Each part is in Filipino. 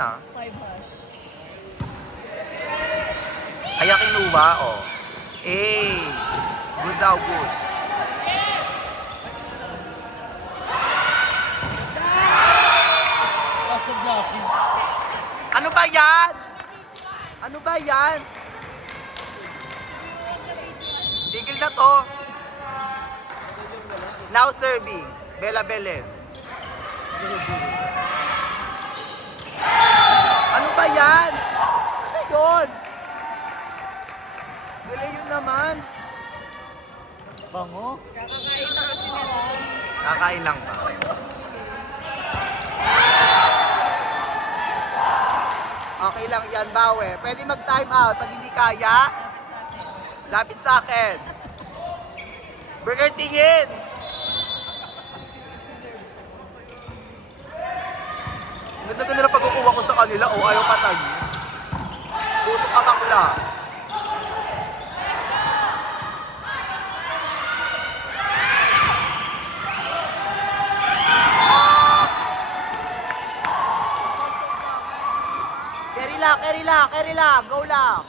Ah. 5 hash. Kaya kinuha, oh. Eh, good daw, good. Basta blocking. Ano ba yan? Ano ba yan? Tigil na to. Now serving. Bella Belen. Ano ba yan? Ano yun? Delay yun naman. Bango. Kakakain na kasi nila. Kakain lang ba? Okay lang yan, Bawe. Pwede mag-time out pag hindi kaya. Lapit sa akin. Burger tingin. Ganda-ganda na pagkukuha ko sa kanila. Oh, ayaw patay. Puto ka bakla. Carry lang, go lang.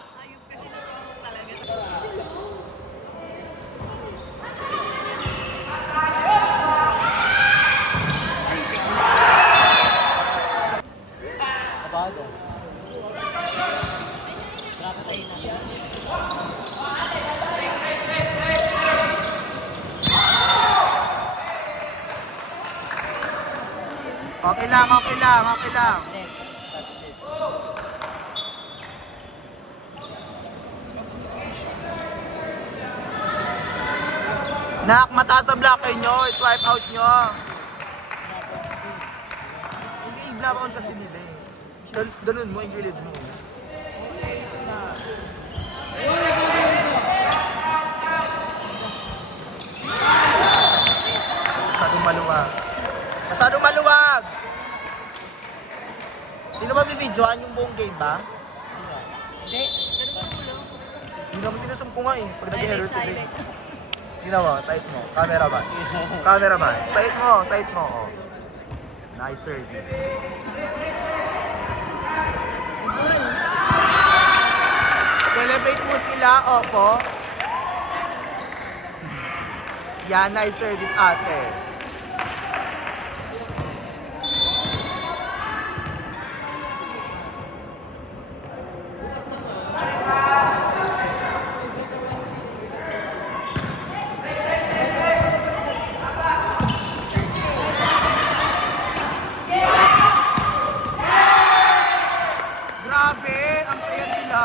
Kabado. Nakatay na. Okay lang, okay lang, okay lang. Nak, mataas ang blocker nyo, swipe out nyo. Hindi, i-block out kasi nila eh. Dalun mo, yung gilid mo. Masyadong maluwag. Masyadong maluwag! Sino ba bibidyoan yung buong game ba? Hindi. Ganun ba ulo? Hindi naman sinasum ko nga eh. Pag nag-error si Ray. Silent. Ginawa, side mo. Cameraman. Cameraman. Side mo, side mo. Oh. Nice serving. Celebrate mo sila, opo. Yan, nice service ate. Grabe, ang saya nila.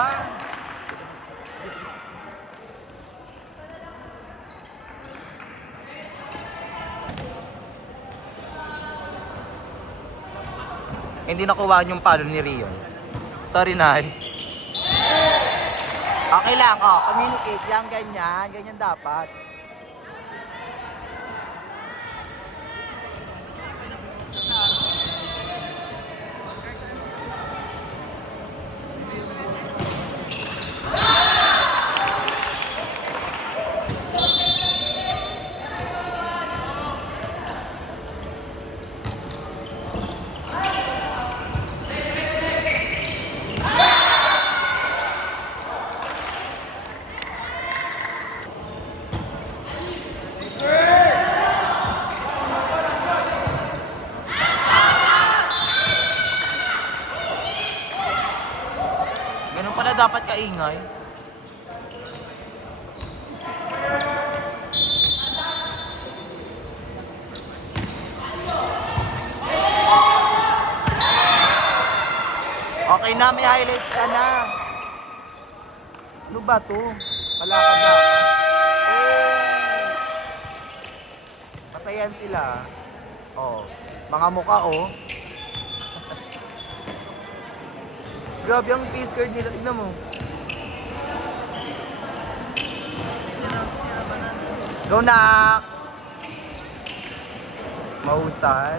Hindi nakuhaan yung palo ni Rion. Sorry, Nay. Okay lang, oh. Communicate lang, ganyan. Ganyan dapat. Ganun pala dapat kaingay. Okay na, may highlights ka na. Ano ba to? Wala ka ba? Eh. Masayan sila. Oh, mga mukha oh. Grabe ang face card nila. Tignan mo. Go, Nak! Mahusay.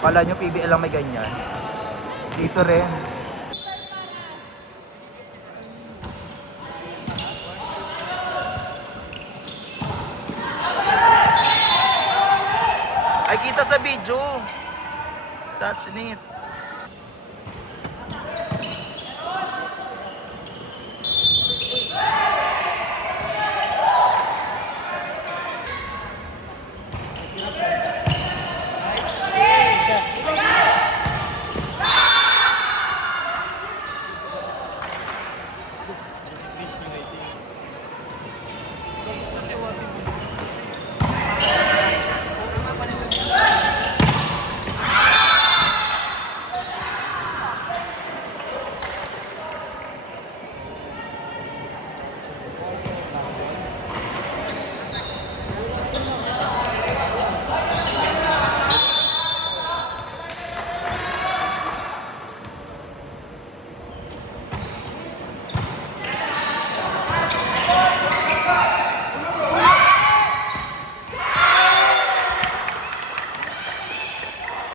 Kala nyo PBL lang may ganyan. Dito rin. Ay, kita sa video. That's it.